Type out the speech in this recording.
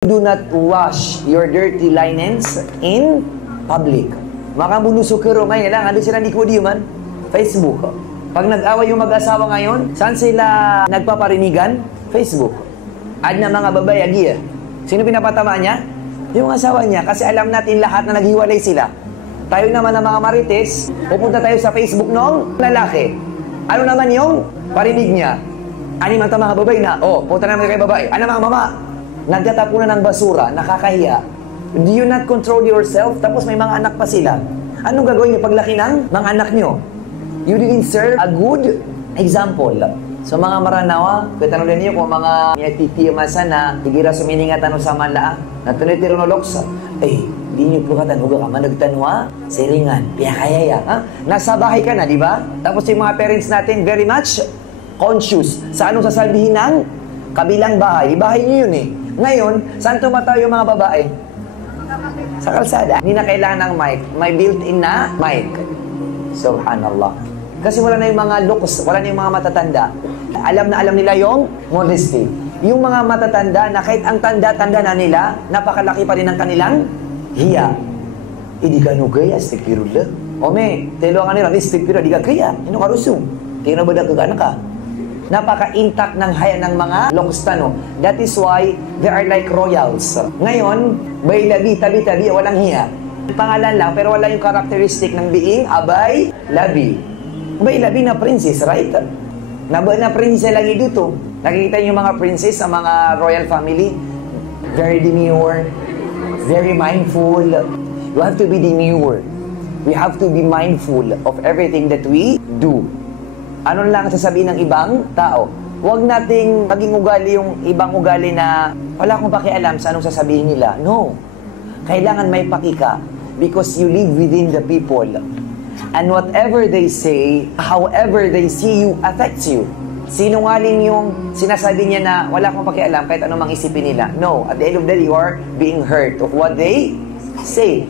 Do not wash your dirty linens in public. Maka bulusok ka may lang, ano sila ni Kudi man? Facebook. Pag nag-away yung mag-asawa ngayon, saan sila nagpaparinigan? Facebook. Ad na mga babae, agiya. Sino pinapatama niya? Yung asawa niya. Kasi alam natin lahat na naghiwalay sila. Tayo naman ng mga marites, pupunta tayo sa Facebook ng lalaki. Ano naman yung parinig niya? Ani man mga babae na, punta naman kay babae. Ano mga mama? Nagtatapunan ng basura, nakakahiya. Do you not control yourself? Tapos may mga anak pa sila. Anong gagawin niyo paglaki ng mga anak niyo? You didn't serve a good example. So mga maranawa, katanong niyo kung mga titiyamasa na tigira suminingat ano sa manla, na tunitirunoloks, di niyo po katanuga ka, managtanwa, siringan, piyakayaya, ha? Nasa bahay ka na, di ba? Tapos yung mga parents natin, very much conscious sa anong sasabihin ng kabilang bahay. Bahay niyo yun eh. Ngayon, saan tumataw yung mga babae? Sa kalsada. Hindi na kailangan ng mic. May built-in na mic. Subhanallah. Kasi wala na yung mga looks, wala na yung mga matatanda. Alam na alam nila yung modesty. Yung mga matatanda na kahit ang tanda-tanda na nila, napakalaki pa rin ang kanilang hiya. Di ka nugay, astikirula. Ome, telo nga nila, astikirula, di ka kaya. Ino karusong. Tino ba na kagana ka? Napaka-intact ng haya ng mga lokstano. That is why they are like royals. Ngayon, bay labi, tabi-tabi, walang hiya. Pangalan lang, pero wala yung characteristic ng being abay labi. Bay labi na princess, right? Naba na princess lagi dito. Nakikita niyo yung mga princess sa mga royal family. Very demure, very mindful. You have to be demure. We have to be mindful of everything that we do. Ano lang sasabihin ng ibang tao? Huwag nating maging ugali yung ibang ugali na wala akong pakialam sa anong sasabihin nila. No. Kailangan may pakika because you live within the people. And whatever they say, however they see you, affects you. Sinungaling yung sinasabi niya na wala akong pakialam kahit anong mang isipin nila. No. At the end of the day, you are being hurt of what they say.